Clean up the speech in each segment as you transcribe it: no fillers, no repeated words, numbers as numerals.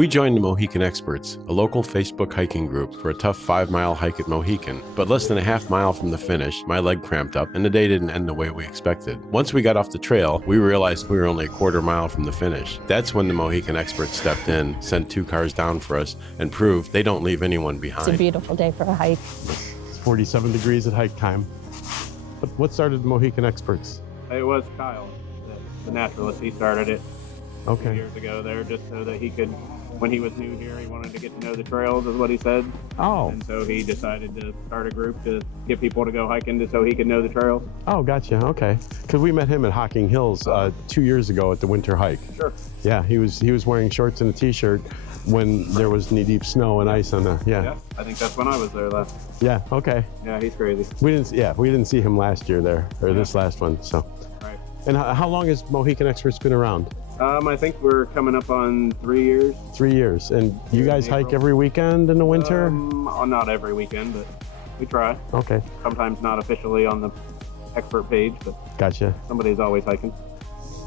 We joined the Mohican Experts, a local Facebook hiking group, for a tough 5-mile hike at Mohican. But less than a half mile from the finish, my leg cramped up and the day didn't end the way we expected. Once we got off the trail, we realized we were only a quarter mile from the finish. That's when the Mohican Experts stepped in, sent 2 cars down for us, and proved they don't leave anyone behind. It's a beautiful day for a hike. It's 47 degrees at hike time. But what started the Mohican Experts? It was Kyle, the naturalist. He started it a few Okay. years ago there, just so that he could, when he was new here, he wanted to get to know the trails, is what he said. Oh. And so he decided to start a group to get people to go hiking so he could know the trails. Oh, gotcha. Okay. Because we met him at Hocking Hills 2 years ago at the winter hike. Sure. Yeah, he was wearing shorts and a t-shirt when there was knee-deep snow and ice on the, Yeah, I think that's when I was there last. Yeah, okay. Yeah, he's crazy. We didn't see him last year there, or this last one, so. Right. And how long has Mohican Experts been around? I think we're coming up on 3 years. 3 years. And you guys April. hike every weekend in the winter? Not every weekend, but we try. Okay, Sometimes not officially on the expert page, but gotcha. somebody's always hiking.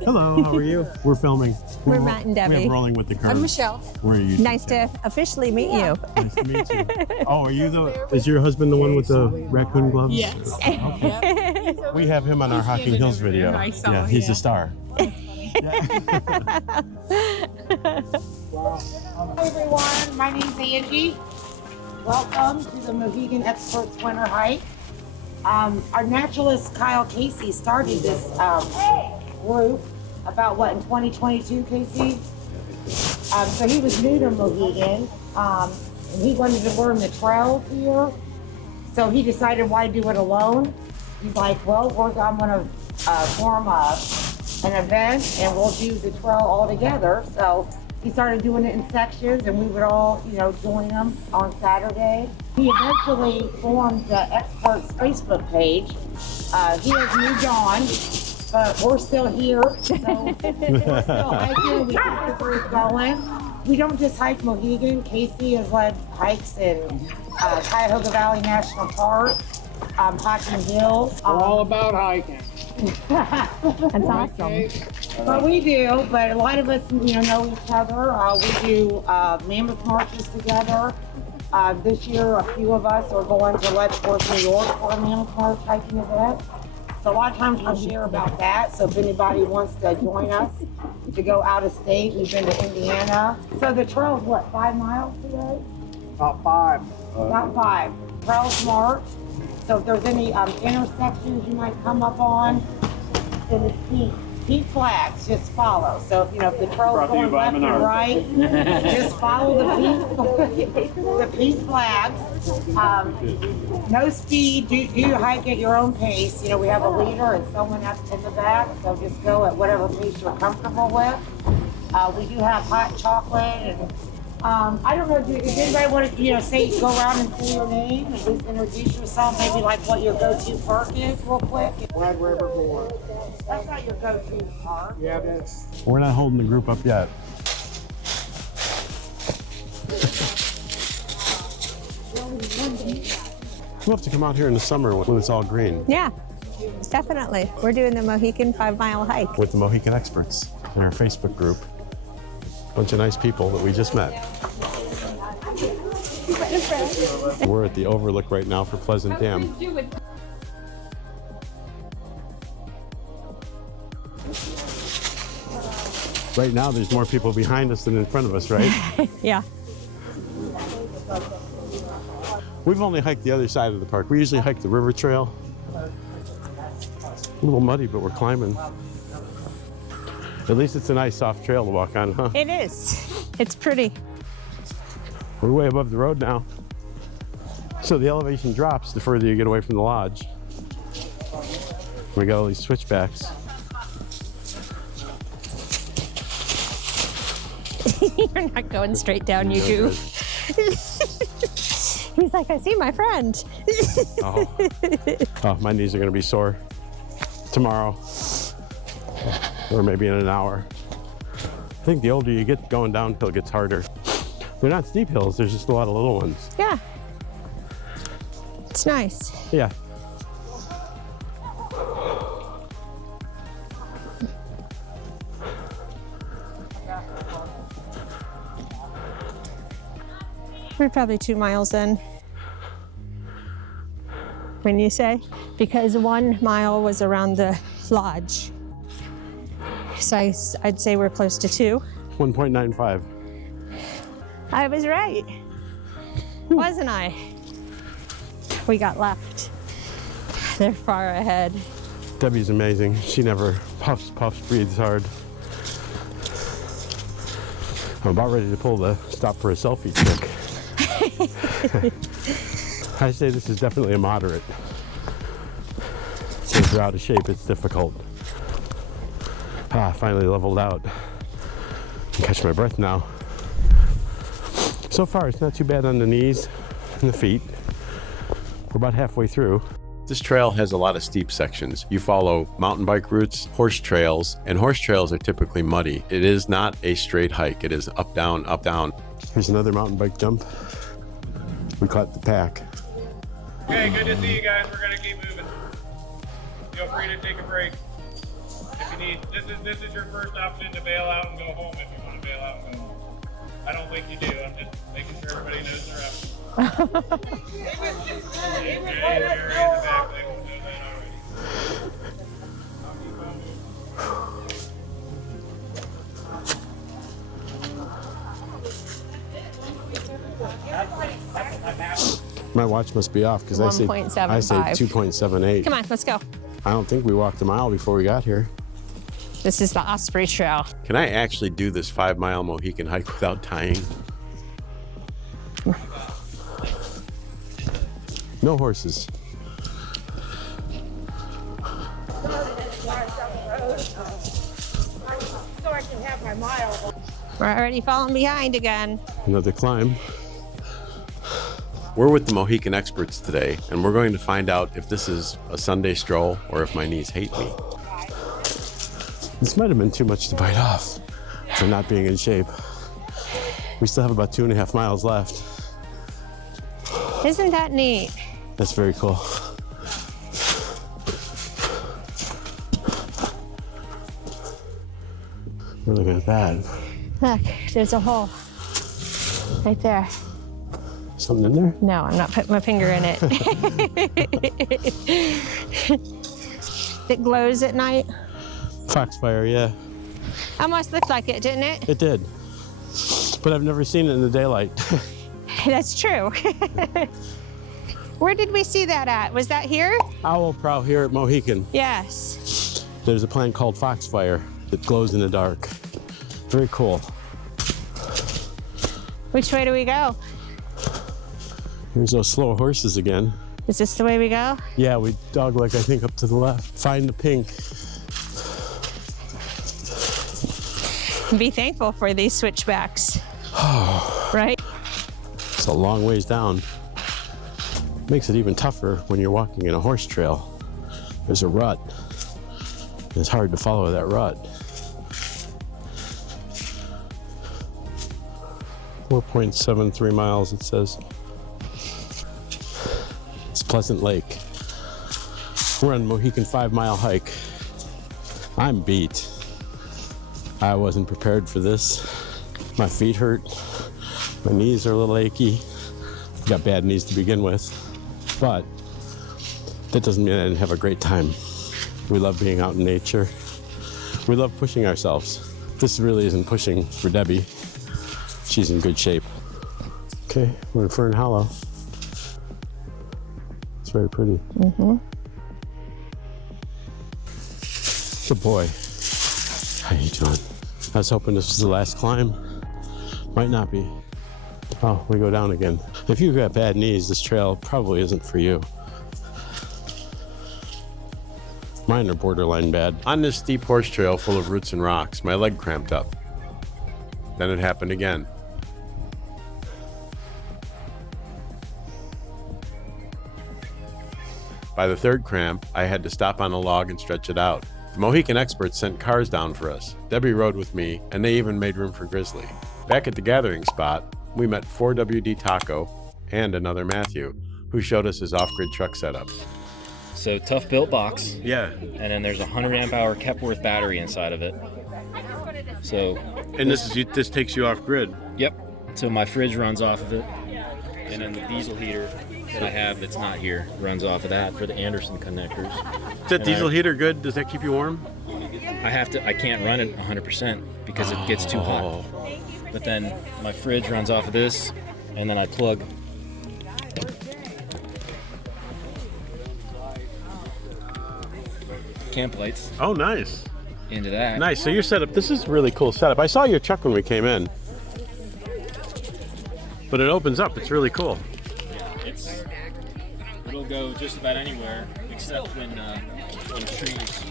Hello, how are you? We're filming. We're Matt and Debbie. We're rolling with the curve. I'm Michelle. Where are you? Nice to officially meet you. Nice to meet you. Oh, are you is your husband the one with the raccoon gloves? Yes. We have him on our Hocking Hills video. I saw, Yeah, he's a star. Hi everyone, my name's Angie. Welcome to the Mohican Experts Winter Hike. Our naturalist Kyle Casey started this group about in 2022, Casey? So he was new to Mohican, and he wanted to learn the trails here. So he decided why do it alone. He's like, well, I'm gonna form an event and we'll do the trail all together. So he started doing it in sections and we would all, join him on Saturday. He eventually formed the Experts Facebook page. He has moved on, but we're still here. So we're still hiking, we keep the group going. We don't just hike Mohican. Casey has led hikes in Cuyahoga Valley National Park, Hocking Hills. We're all about hiking. That's awesome. But we do, but a lot of us, know each other. We do mammoth marches together. This year, a few of us are going to Letchworth, New York for a mammoth march hiking event. So a lot of times we'll share about that. So if anybody wants to join us to go out of state, we've been to Indiana. So the trail's 5 miles today? About 5. About 5. Trail's marked. So if there's any intersections you might come up on, then it's peak flags, just follow. So if the trail's going left and right, just follow the peak flags. No speed, do hike at your own pace. We have a leader and someone else in the back, so just go at whatever pace you're comfortable with. We do have hot chocolate and I don't know, does anybody want to, go around and say your name and just introduce yourself, maybe like what your go-to park is real quick? Red River Board. That's not your go-to park. Yeah, it is. We're not holding the group up yet. We'll have to come out here in the summer when it's all green Yeah, definitely. We're doing the Mohican 5-mile hike. with the Mohican Experts in our Facebook group. Bunch of nice people that we just met. We're at the overlook right now for Pleasant Dam. Right now, there's more people behind us than in front of us, right? Yeah. We've only hiked the other side of the park. We usually hike the river trail. A little muddy, but we're climbing. At least it's a nice soft trail to walk on, huh? It is. It's pretty. We're way above the road now. So the elevation drops the further you get away from the lodge. We got all these switchbacks. You're not going straight down, you do. He's like, I see my friend. Oh, my knees are gonna be sore tomorrow, or maybe in an hour. I think the older you get, going downhill gets harder. They're not steep hills, there's just a lot of little ones. Yeah. It's nice. Yeah. We're probably 2 miles in. When you say? Because 1 mile was around the lodge. So I'd say we're close to 2. 1.95. I was right, wasn't I? We got left. They're far ahead. Debbie's amazing. She never puffs, breathes hard. I'm about ready to pull the stop for a selfie trick. I say this is definitely a moderate. If you're out of shape, it's difficult. Finally leveled out. Can catch my breath now. So far, it's not too bad on the knees and the feet. We're about halfway through. This trail has a lot of steep sections. You follow mountain bike routes, horse trails, and horse trails are typically muddy. It is not a straight hike. It is up, down, up, down. Here's another mountain bike jump. We caught the pack. Okay, good to see you guys. We're gonna keep moving. Feel free to take a break if you need. This is your first option to bail out and go home if you want to bail out and go home. I don't think you do. I'm just making sure everybody knows they're out. My watch must be off because I say 2.78. Come on, let's go. I don't think we walked a mile before we got here. This is the Osprey Trail. Can I actually do this 5-mile Mohican hike without tying? No horses. So I can have my mile. We're already falling behind again. Another climb. We're with the Mohican Experts today, and we're going to find out if this is a Sunday stroll or if my knees hate me. This might have been too much to bite off for not being in shape. We still have about 2.5 miles left. Isn't that neat? That's very cool. We're looking at that. Look, there's a hole right there. Something in there? No, I'm not putting my finger in it. It glows at night. Foxfire, yeah. Almost looked like it, didn't it? It did. But I've never seen it in the daylight. That's true. Where did we see that at? Was that here? Owl prow here at Mohican. Yes. There's a plant called foxfire that glows in the dark. Very cool. Which way do we go? Here's those slow horses again. Is this the way we go? Yeah, we dogleg, I think, up to the left. Find the pink. Be thankful for these switchbacks. Right? It's a long ways down. Makes it even tougher when you're walking in a horse trail. There's a rut. It's hard to follow that rut. 4.73 miles, it says. It's Pleasant Lake. We're on Mohican 5-mile hike. I'm beat. I wasn't prepared for this. My feet hurt. My knees are a little achy. I've got bad knees to begin with. But that doesn't mean I didn't have a great time. We love being out in nature. We love pushing ourselves. This really isn't pushing for Debbie. She's in good shape. Okay, we're in Fern Hollow. It's very pretty. Mm-hmm. Good boy. How you doing? I was hoping this was the last climb. Might not be. Oh, we go down again. If you've got bad knees, this trail probably isn't for you. Mine are borderline bad. On this steep horse trail full of roots and rocks, my leg cramped up. Then it happened again. By the third cramp, I had to stop on a log and stretch it out. The Mohican Experts sent cars down for us. Debbie rode with me, and they even made room for Grizzly. Back at the gathering spot, we met 4WD Taco and another Matthew, who showed us his off-grid truck setup. So tough built box. Yeah. And then there's a 100 amp hour Kepworth battery inside of it. So. And this takes you off-grid. Yep. So my fridge runs off of it. And then the diesel heater that I have that's not here runs off of that for the Anderson connectors. Is that diesel heater good? Does that keep you warm? I can't run it 100% because it gets too hot. But then my fridge runs off of this, and then I plug camp lights Oh, nice. into that. Nice. So your setup, this is a really cool setup. I saw your truck when we came in, but it opens up. It's really cool. It'll go just about anywhere except when trees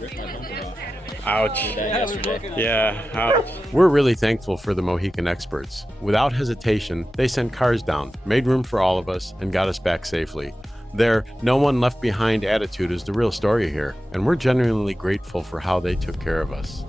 rip my bumper off. Ouch. Did that yesterday. Yeah, ouch. We're really thankful for the Mohican Experts. Without hesitation, they sent cars down, made room for all of us, and got us back safely. Their no one left behind attitude is the real story here, and we're genuinely grateful for how they took care of us.